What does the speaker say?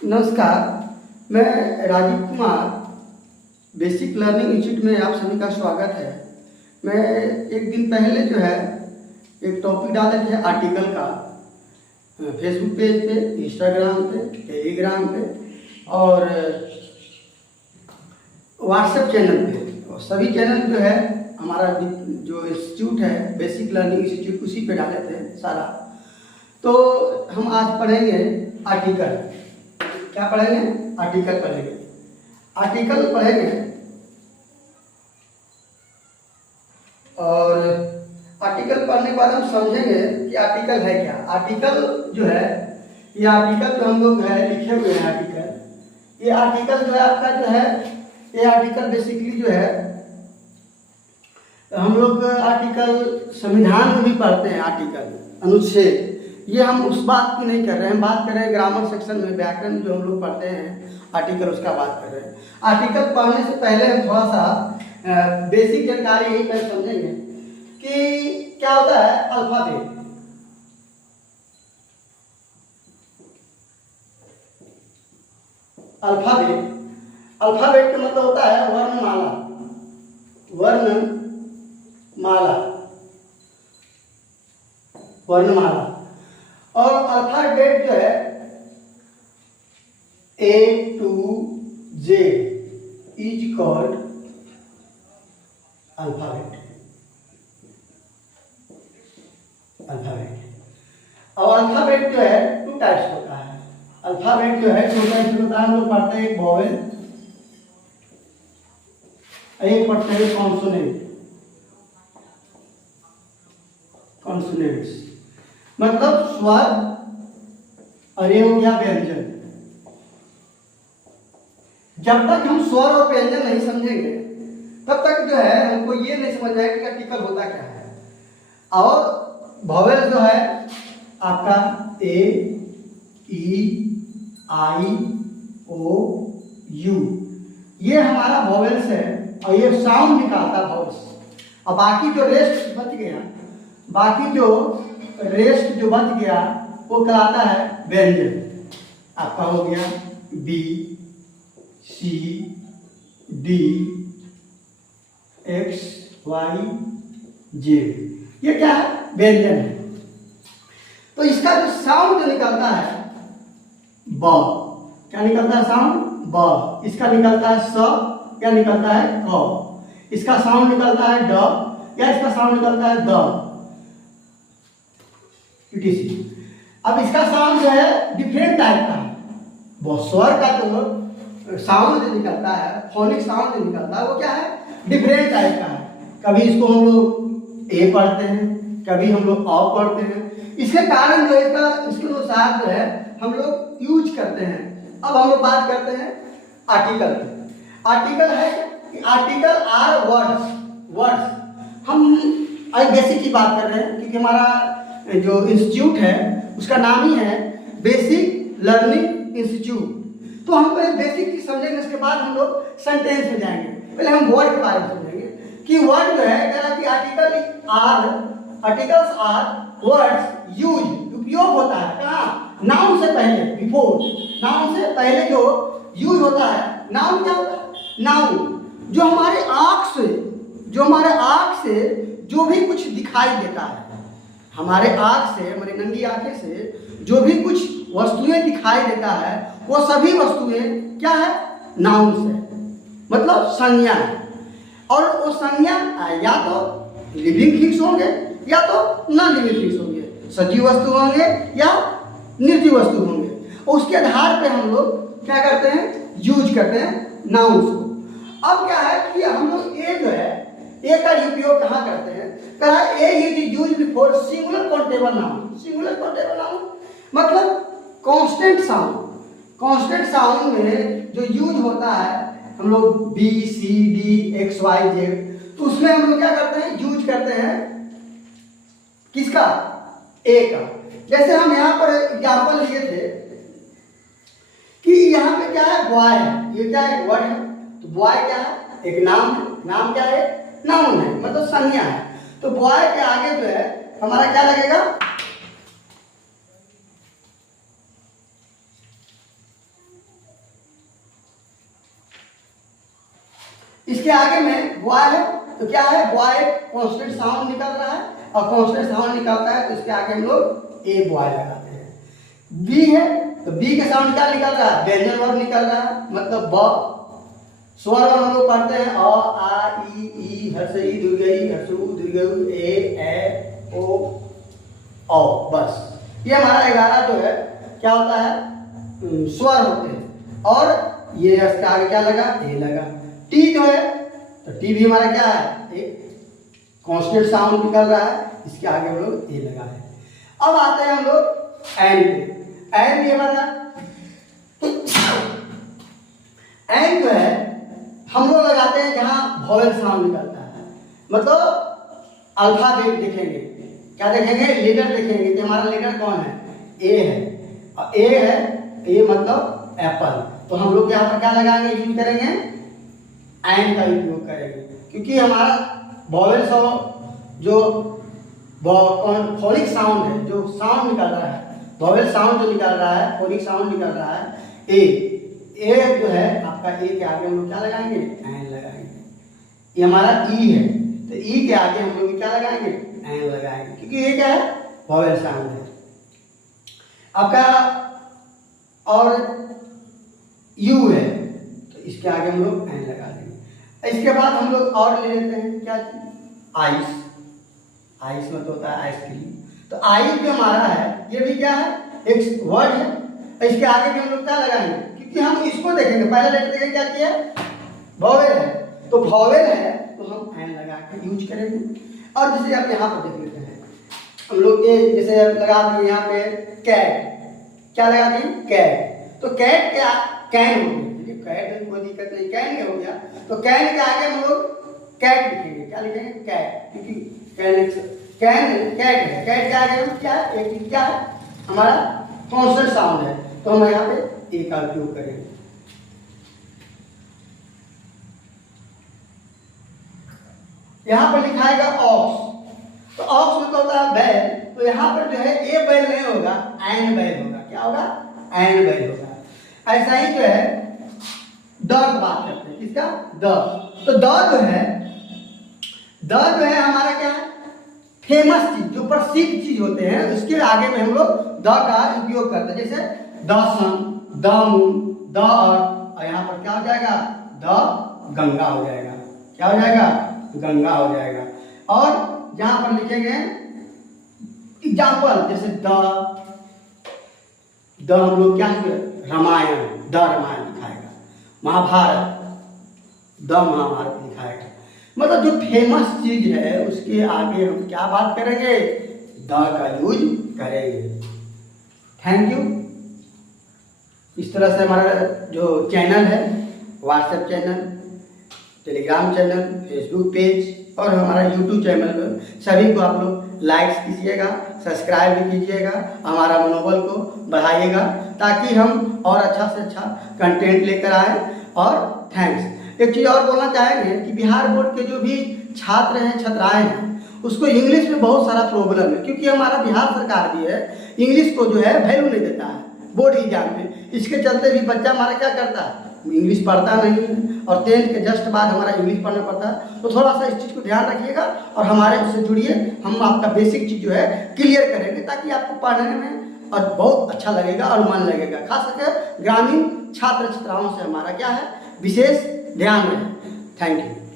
नमस्कार, मैं Rajiv Kumar. Basic learning institute में आप सभी का स्वागत है। मैं एक दिन पहले जो है एक टॉपिक डाले थे आर्टिकल का फेसबुक पेज पे, इंस्टाग्राम पे, टेलीग्राम पे और व्हाट्सएप चैनल पे। और सभी चैनल जो है हमारा जो इंस्टीट्यूट है बेसिक लर्निंग इंस्टीट्यूट, उसी पे डाले थे सारा। तो हम आज पढ़ेंगे आर्टिकल। क्या पढ़ेंगे? आर्टिकल पढ़ेंगे। आर्टिकल पढ़ेंगे और आर्टिकल पढ़ने के बाद हम समझेंगे कि आर्टिकल है क्या। आर्टिकल जो है, ये आर्टिकल जो हम लोग है लिखे हुए हैं आर्टिकल, ये आर्टिकल जो है आपका जो है, ये आर्टिकल बेसिकली जो है हम लोग आर्टिकल संविधान में भी पढ़ते हैं। आर्टिकल अनुच्छेद, ये हम उस बात की नहीं कर रहे हैं, हम बात कर रहे हैं ग्रामर सेक्शन में व्याकरण जो हम लोग पढ़ते हैं आर्टिकल, उसका बात कर रहे हैं। आर्टिकल पढ़ने से पहले हम थोड़ा सा बेसिक जानकारी यही पर समझेंगे कि क्या होता है अल्फाबेट। अल्फाबेट अल्फाबेट का मतलब होता है वर्णमाला। वर्णमाला और अल्फाबेट जो है A to Z is called alphabet. और अल्फाबेट जो है टू टाइप्स होता है। अल्फाबेट जो है टू टाइप्स होता है। हम लोग पढ़ते हैं एक वॉवेल, एक पढ़ते हैं कॉन्सोनेंट्स, मतलब स्वर और ये हो गया व्यंजन। जब तक हम स्वर और व्यंजन नहीं समझेंगे तब तक जो है हमको ये नहीं समझ आएगा कि आर्टिकल होता क्या है। और वॉवेल जो है आपका ए, ई, आई, ओ, यू, ये हमारा वॉवेल्स है और ये साउंड निकालता है वॉवेल्स। और बाकी जो रेस्ट बच गया वो कहलाता है व्यंजन। आपका हो गया B, C, D, X, Y, Z, ये क्या है? व्यंजन है। तो इसका जो साउंड जो निकलता है ब, क्या निकलता है साउंड? ब। इसका निकलता है स, क्या निकलता है? क। इसका साउंड निकलता है ड, या इसका साउंड निकलता है द, etc। अब इसका साउंड जो है डिफरेंट टाइप का है। वो स्वर का जो साउंड जो निकलता है, फोनिक साउंड जो निकलता है, वो क्या है? डिफरेंट टाइप का है। कभी इसको हम लोग ए पढ़ते हैं, कभी हम लोग अ पढ़ते हैं। इसके कारण जो इसके अनुसार जो है हम लोग यूज करते हैं। अब हम लोग बात करते हैं आर्टिकल। आर्टिकल है कि आर्टिकल आर वर्ड्स। हम बेसिक की बात कर रहे हैं क्योंकि हमारा जो इंस्टीट्यूट है उसका नाम ही है बेसिक लर्निंग इंस्टीट्यूट। तो हम पहले बेसिक की समझेंगे, उसके बाद हम लोग सेंटेंस में जाएंगे। पहले हम वर्ड के बारे में समझेंगे कि वर्ड जो है कह रहा कि आर्टिकल्स आर वर्ड्स यूज, उपयोग होता है कहाँ? नाउन से पहले, बिफोर। नाउन से पहले जो यूज होता है, नाउन क्या होता है? नाउन जो हमारे आँख से जो भी कुछ दिखाई देता है, हमारे आँख से, हमारी नंगी आंखें से जो भी कुछ वस्तुएं दिखाई देता है, वो सभी वस्तुएं क्या है? नाउन से, मतलब संज्ञा है। और वो संज्ञा या तो लिविंग थिंग्स होंगे या तो नॉन लिविंग थिंग्स होंगे, सजीव वस्तु होंगे या निर्जीव वस्तु होंगे। और उसके आधार पे हम लोग क्या करते हैं? यूज करते हैं नाउन्स को। अब क्या है कि हम लोग ए जो है, ए का उपयोग कहाँ करते हैं? कहा a is used for singular countable noun. Singular countable noun मतलब कांस्टेंट साउंड। कांस्टेंट साउंड में जो यूज होता है हम लोग B, C, D, X, Y, Z, तो उसमें हम लोग क्या करते हैं? यूज करते हैं किसका? ए का। जैसे हम यहाँ पर एग्जाम्पल लिए थे कि यहाँ पे क्या है? बॉय है। ये क्या है? वर्ड है। तो बॉय क्या है? एक नाम है। नाम क्या है? नाउन है, मतलब संज्ञा है। तो बॉय के आगे जो है हमारा क्या लगेगा? इसके आगे में बॉय है तो क्या है, बॉय कॉन्स्टेंट साउंड निकल रहा है और कॉन्स्टेंट साउंड निकलता है तो इसके आगे हम लोग ए बॉय लगाते हैं। बी है तो बी का साउंड क्या निकल रहा है, व्यंजन वर्ग निकल रहा है, मतलब ब। स्वर हम लोग पढ़ते हैं अ आ ई हर्ष ई दीर्घ ई हर्ष उ दीर्घ उ ए ओ औ, बस। ये हमारा 11 जो है क्या होता है, स्वर होते हैं। और ये इसके आगे क्या लगा, ए लगा। टी जो है तो टी भी हमारा क्या है, एक कांस्टेंट साउंड निकल रहा है, इसके आगे हम लोग ए लगा है। अब आते हैं हम लोग एन पे। एन भी हमारा एन जो है हम लोग लगाते हैं जहाँ वॉवेल साउंड निकलता है, मतलब अल्फाबेट देखेंगे, क्या देखेंगे, लेटर देखेंगे कि हमारा लेटर कौन है, ए है। और ए है, ए मतलब एप्पल, तो हम लोग यहाँ पर क्या लगाएंगे, यूज करेंगे एन का उपयोग करेंगे, क्योंकि हमारा वॉवेल साउंड जो फोनिक साउंड है, जो साउंड निकल रहा है, वॉवेल साउंड जो निकल रहा है, फोनिक साउंड निकल रहा है, ए जो है आपका, ए के आगे हम लोग क्या लगाएंगे, एन लगाएंगे। ये हमारा ई है तो ई के आगे हम लोग क्या लगाएंगे, एन लगाएंगे, क्योंकि ये क्या है, वॉवेल साउंड है आपका। और यू है तो इसके आगे हम लोग एन लगा देंगे। इसके बाद हम लोग और ले लेते हैं क्या, आइस। आइस मतलब होता है आइसक्रीम, तो आइस जो हमारा है ये भी क्या है, एक वर्ड है। इसके आगे भी हम लोग क्या लगाएंगे, क्योंकि हम इसको देखेंगे, पहले लेटर देखेंगे क्या किया, वॉवेल है, तो वॉवेल है तो हम एन लगा के यूज करेंगे। और जैसे आप यहाँ पर देख लेते हैं, हम लोग ये जैसे लगा दिए यहाँ पे कैट, क्या लगा दिए, कैट, तो कैट क्या, कैन हो गया, कैट कोई दिक्कत नहीं, कैन हो गया, तो कैन के आगे हम लोग कैट लिखेंगे, क्या लिखेंगे, कैट, क्योंकि कैन कैट है, कैट के आगे हम क्या है, एक क्या है हमारा कॉन्सोनेंट साउंड है, तो हम यहाँ पे ए का उपयोग करेंगे। यहाँ पर लिखाएगा ऑक्स, तो ऑक्स मतलब होता है बैल, तो यहाँ पर जो है ए बैल नहीं होगा, एन बैल होगा, क्या होगा, एन बैल होगा। ऐसा ही जो है द की बात करते हैं, किसका, द, तो द जो है हमारा क्या है, फेमस चीज, जो प्रसिद्ध चीज होते हैं उसके आगे में हम लोग द का उपयोग करते हैं, जैसे the sun, the moon, the earth, और यहाँ पर क्या हो जाएगा, द गंगा हो जाएगा, क्या हो जाएगा, गंगा हो जाएगा। और यहाँ पर लिखेंगे एग्जाम्पल, जैसे द हम लोग क्या, रामायण, द रामायण लिखाएगा, महाभारत, द महाभारत लिखाएगा, मतलब जो फेमस चीज है उसके आगे हम क्या बात करेंगे, द का यूज करेंगे। Thank you. इस तरह से हमारा जो चैनल है, WhatsApp channel, Telegram channel, Facebook page और हमारा यूट्यूब चैनल, सभी को आप लोग लाइक्स कीजिएगा, सब्सक्राइब भी कीजिएगा, हमारा मनोबल को बढ़ाइएगा ताकि हम और अच्छा से अच्छा कंटेंट लेकर आए। और थैंक्स। एक चीज़ और बोलना चाहेंगे कि बिहार बोर्ड के जो भी छात्र हैं, छात्राएं हैं, उसको इंग्लिश में बहुत सारा प्रॉब्लम है, क्योंकि हमारा बिहार सरकार भी है इंग्लिश को जो है वैल्यू नहीं देता है बोर्ड एग्जाम में। इसके चलते भी बच्चा हमारा क्या करता है, इंग्लिश पढ़ता नहीं है, और 10th के जस्ट बाद हमारा इंग्लिश पढ़ना पड़ता है। तो थोड़ा सा इस चीज़ को ध्यान रखिएगा और हमारे उससे जुड़िए, हम आपका बेसिक चीज़ जो है क्लियर करेंगे ताकि आपको पढ़ने में और बहुत अच्छा लगेगा और मन लगेगा। खास करके ग्रामीण छात्र छात्राओं से हमारा क्या है, विशेष ध्यान रहे। Thank you.